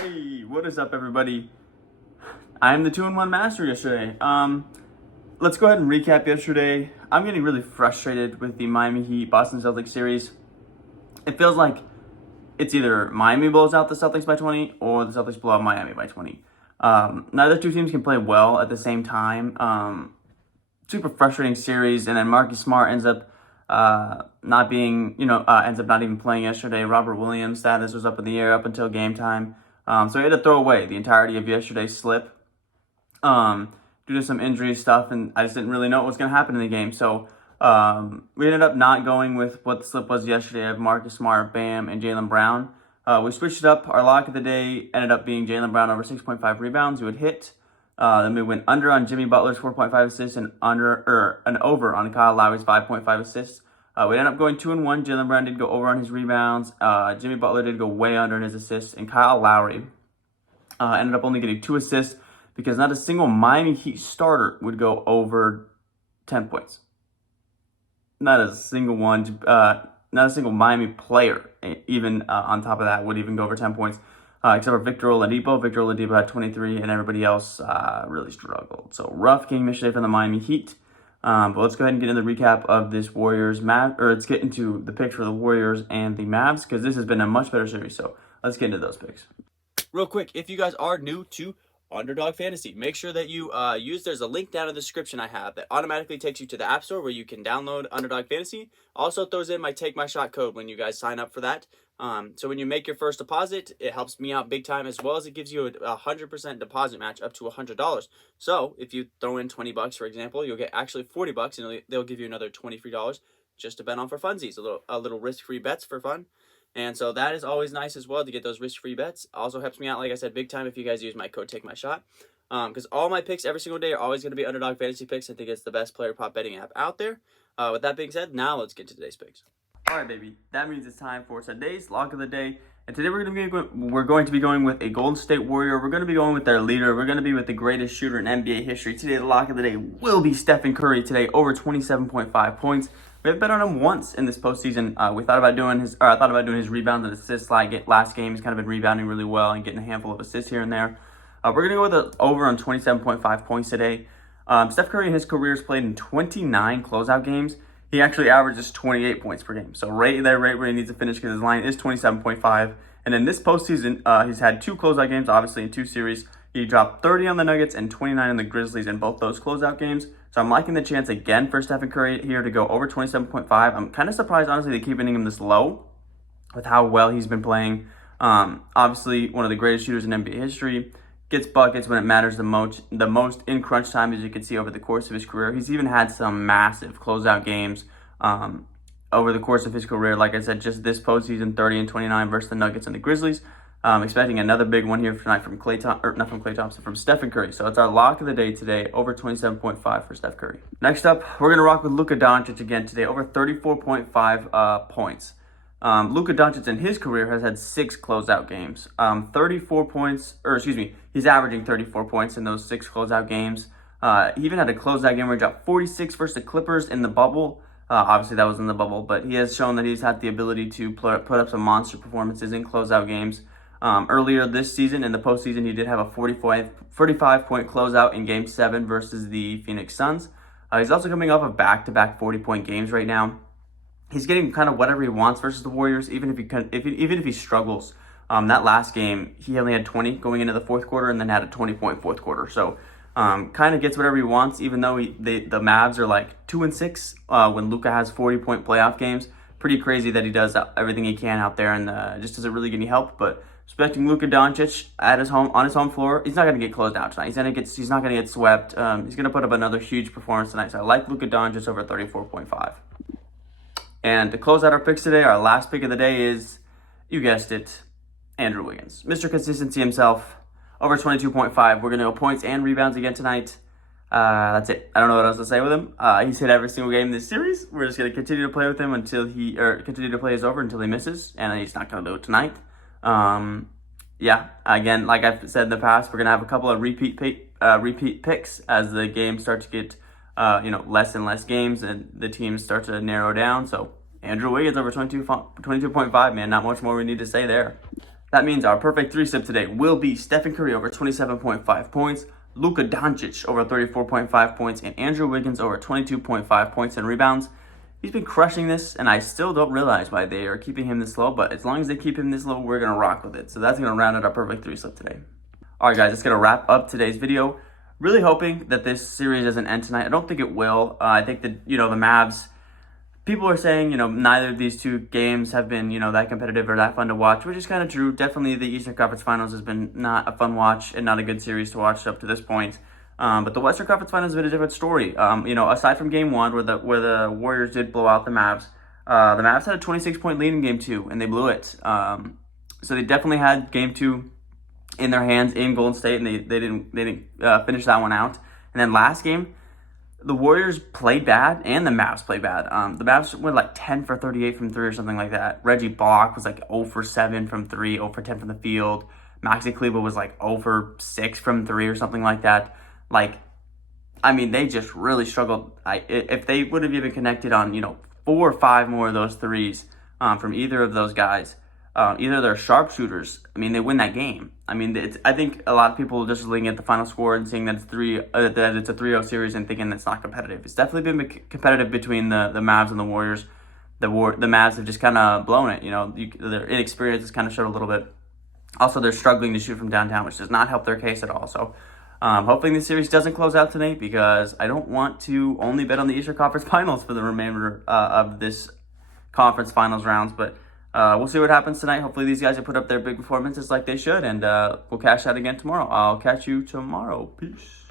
Hey, what is up, everybody? I am the 2-1 master yesterday. Let's go ahead and recap yesterday. I'm getting really frustrated with the Miami Heat Boston Celtics series. It feels like it's either Miami blows out the Celtics by 20 or the Celtics blow out Miami by 20. Neither two teams can play well at the same time. Super frustrating series, and then Marcus Smart ends up not even playing yesterday. Robert Williams' status was up in the air up until game time. So he had to throw away the entirety of yesterday's slip due to some injury stuff, and I just didn't really know what was going to happen in the game. So we ended up not going with what the slip was yesterday of Marcus Smart, Bam, and Jaylen Brown. We switched it up. Our lock of the day ended up being Jaylen Brown over 6.5 rebounds. We would hit. Then we went under on Jimmy Butler's 4.5 assists and over on Kyle Lowry's 5.5 assists. We ended up going 2-1. Jaylen Brown did go over on his rebounds. Jimmy Butler did go way under in his assists. And Kyle Lowry ended up only getting 2 assists because not a single Miami Heat starter would go over 10 points. Not a single one. Not a single Miami player, even on top of that, would even go over 10 points. Except for Victor Oladipo. Victor Oladipo had 23, and everybody else really struggled. So rough game yesterday for the Miami Heat. But let's go ahead and get into the recap of this let's get into the picks for the Warriors and the Mavs, because this has been a much better series. So let's get into those picks. Real quick, if you guys are new to Underdog Fantasy, make sure that you there's a link down in the description I have that automatically takes you to the App Store where you can download Underdog Fantasy. Also throws in my TAKEMYSHOT code when you guys sign up for that. So when you make your first deposit, it helps me out big time, as well as it gives you a 100% deposit match up to $100. So if you throw in $20, for example, you'll get actually $40, and they'll give you another $20 free just to bet on for funsies, a little risk-free bets for fun. And so that is always nice as well to get those risk-free bets. Also helps me out, like I said, big time if you guys use my code TAKEMYSHOT. Because all my picks every single day are always going to be Underdog Fantasy picks. I think it's the best player prop betting app out there. With that being said, now let's get to today's picks. All right, baby. That means it's time for today's lock of the day. And today we're going to be going with a Golden State Warrior. We're going to be going with their leader. We're going to be with the greatest shooter in NBA history. Today, the lock of the day will be Stephen Curry. Today, over 27.5 points. We have bet on him once in this postseason. I thought about doing his rebounds and assists last game. He's kind of been rebounding really well and getting a handful of assists here and there. We're going to go with an over on 27.5 points today. Steph Curry in his career has played in 29 closeout games. He actually averages 28 points per game. So right where he needs to finish, because his line is 27.5. And in this postseason, he's had 2 closeout games, obviously in 2 series. He dropped 30 on the Nuggets and 29 on the Grizzlies in both those closeout games. So I'm liking the chance again for Stephen Curry here to go over 27.5. I'm kind of surprised, honestly, they keep hitting him this low with how well he's been playing. Obviously, one of the greatest shooters in NBA history. Gets buckets when it matters the most in crunch time, as you can see over the course of his career. He's even had some massive closeout games over the course of his career. Like I said, just this postseason, 30 and 29 versus the Nuggets and the Grizzlies. Expecting another big one here tonight from from Stephen Curry. So it's our lock of the day today, over 27.5 for Steph Curry. Next up, we're going to rock with Luka Doncic again today, over 34.5 points. Luka Doncic in his career has had 6 closeout games. 34 points, he's averaging 34 points in those 6 closeout games. He even had a closeout game where he dropped 46 versus the Clippers in the bubble. Obviously that was in the bubble, but he has shown that he's had the ability to put up some monster performances in closeout games. Earlier this season, in the postseason, he did have a 45-point closeout in Game 7 versus the Phoenix Suns. He's also coming off of back-to-back 40-point games right now. He's getting kind of whatever he wants versus the Warriors, even if he struggles. That last game, he only had 20 going into the fourth quarter, and then had a 20-point fourth quarter. So, kind of gets whatever he wants, even though the Mavs are like 2-6 when Luka has 40-point playoff games. Pretty crazy that he does everything he can out there, and just doesn't really get any help. But expecting Luka Doncic on his home floor, he's not going to get closed out tonight. He's not going to get swept. He's going to put up another huge performance tonight. So I like Luka Doncic over 34.5. And to close out our picks today, our last pick of the day is, you guessed it, Andrew Wiggins. Mr. Consistency himself, over 22.5. We're going to go points and rebounds again tonight. That's it. I don't know what else to say with him. He's hit every single game in this series. We're just going to continue to play with him continue to play his over until he misses, and he's not going to do it tonight. Again, like I've said in the past, we're going to have a couple of repeat picks as the games start to get less and less games, and the teams start to narrow down. So Andrew Wiggins over 22.5, man. Not much more we need to say there. That means our perfect three sip today will be Stephen Curry over 27.5 points, Luka Doncic over 34.5 points, and Andrew Wiggins over 22.5 points and rebounds. He's been crushing this, and I still don't realize why they are keeping him this low, but as long as they keep him this low, we're going to rock with it. So that's going to round out our perfect three slip today. All right, guys, that's going to wrap up today's video. Really hoping that this series doesn't end tonight. I don't think it will. I think that, the Mavs, people are saying, neither of these two games have been, that competitive or that fun to watch, which is kind of true. Definitely the Eastern Conference Finals has been not a fun watch and not a good series to watch up to this point. But the Western Conference Finals has been a different story. Aside from Game 1, where the Warriors did blow out the Mavs had a 26-point lead in Game 2, and they blew it. So they definitely had Game 2 in their hands in Golden State, and they didn't finish that one out. And then last game, the Warriors played bad, and the Mavs played bad. The Mavs went like 10 for 38 from 3 or something like that. Reggie Block was like 0 for 7 from 3, 0 for 10 from the field. Maxi Kleber was like 0 for 6 from 3 or something like that. They just really struggled. If they would have even connected on, 4 or 5 more of those threes from either of those guys, either of their sharpshooters, they win that game. I think a lot of people are just looking at the final score and seeing that it's a 3-0 series and thinking that's not competitive. It's definitely been competitive between the Mavs and the Warriors. The Mavs have just kind of blown it. Their inexperience has kind of showed a little bit. Also, they're struggling to shoot from downtown, which does not help their case at all. So, hoping this series doesn't close out tonight, because I don't want to only bet on the Eastern Conference Finals for the remainder of this conference finals rounds. But we'll see what happens tonight. Hopefully these guys will put up their big performances like they should, and we'll cash out again tomorrow. I'll catch you tomorrow. Peace.